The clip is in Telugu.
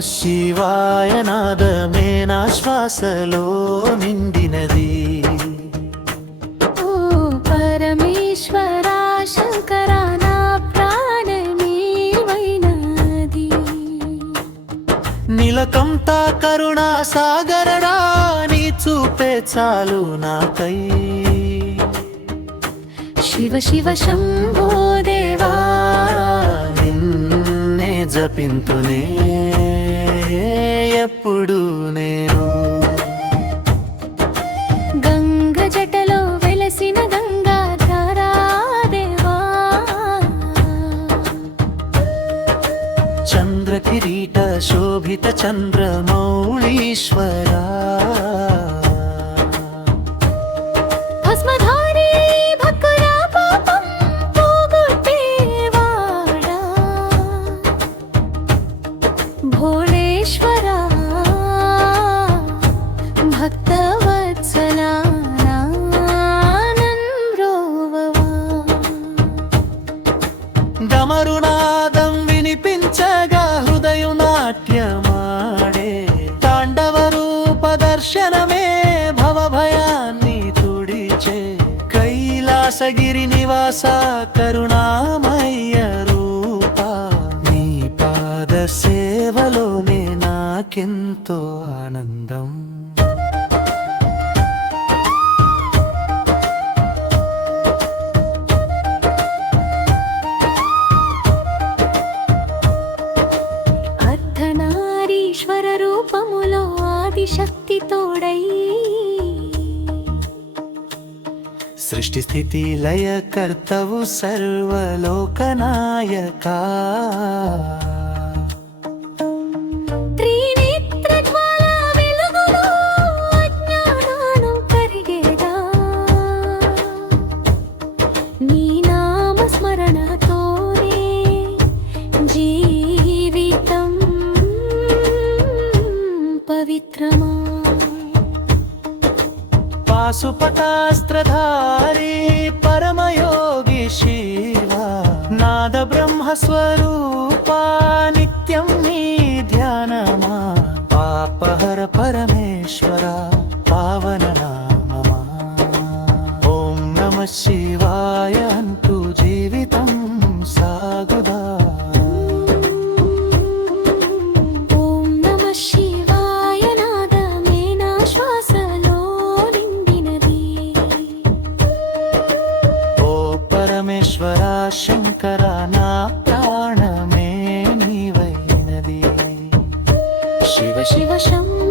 శివాయ నాదమే నా శ్వాసలో నిండినది. ఓ పరమేశ్వరా శంకరా నా ప్రాణమేవైనది. నీలకంఠ కరుణా సాగరడా నీ చూపే చాలు నాకై. శివ శివ శంభో దేవా నిన్నే జపింతునే ఎప్పుడు నేను. గంగ జటలో వెలసిన గంగాధరా దేవా. చంద్ర కిరీట శోభిత చంద్రమౌళీశ్వరా. భస్మధారి భక్కుల పాపం పోగొట్టేవాడా. భోళేశ్వరా భక్తవత్సలా నన్రోవవా. డమరునాదం వినిపించగా హృదయం నాట్యమాడే. తాండవ రూప దర్శనమే భవభయాన్ని తుడిచే. కైలాసగిరి నివాస కరుణామయ్య రూప. నీ పాద సేవలోనే నాకెంతో ఆనందం. అర్ధనారీశ్వర రూపములో ఆదిశక్తి తోడై. సృష్టి స్థితి లయ కర్తవు సర్వలోకనాయకా. త్రినేత్ర జ్వాల వెలుగులో అజ్ఞానాలు కరిగేదా. నీ నామ స్మరణతోనే జీవితం పవిత్రమా. పాశుపతాస్త్రధారి పరమయోగి శివ. నాద బ్రహ్మస్వరూపా నిత్యం నీ ధ్యానమా. పాపహర పరమేశ్వర పావన నామమా. ఓం నమ శివాయ అంటూ జీవితం సాగుదా. ఓం నమః శివాయ నాదమే నా శ్వాసలో నిండినది. ఓ పరమేశ్వర శంకర నా ప్రాణమే నీవైనది. శివ శివ శంభో